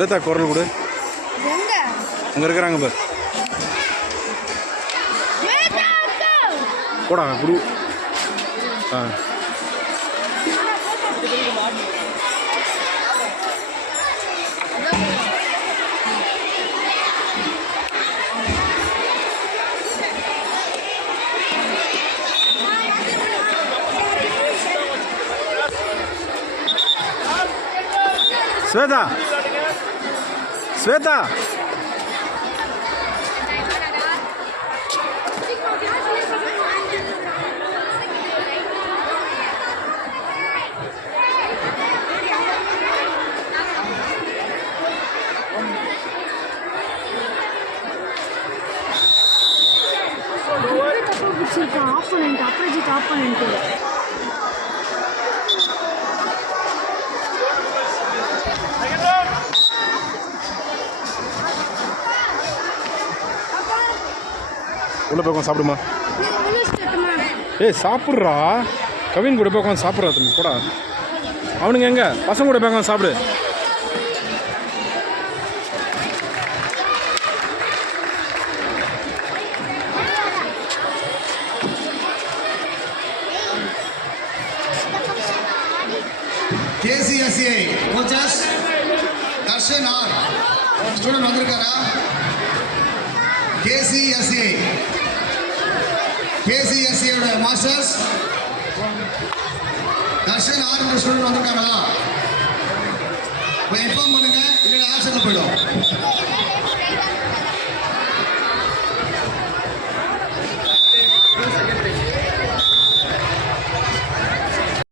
ஸ்வேதா குரல் கொடு. அங்கே இருக்கிறாங்க பார். போடா குடு. ஆ ஸ்வேதா ஸ்வேதா ஆப்போனன்ட் அப்ரஜித் ஆப்போனன்ட் உள்ள போய் உட்காந்து சாப்பிடுமா. ஏய் சாப்பிட்றா. கவின் கூட போய் உட்காந்து சாப்பிட்றா தம்பி. போடா. அவனுங்க எங்க பசங்க கூட போய் உட்காந்து சாப்பிடு. KCSA coaches Darshan R student வந்திருக்காரா? KCSA ஓட மாஸ்டர்ஸ் தர்ஷன் ஆர் ஸ்டூடெண்ட் வந்திருக்காங்களா? இன்ஃபார்ம் பண்ணுங்க, இல்லைன்னா ஆப்ஷன்ல போயிடும்.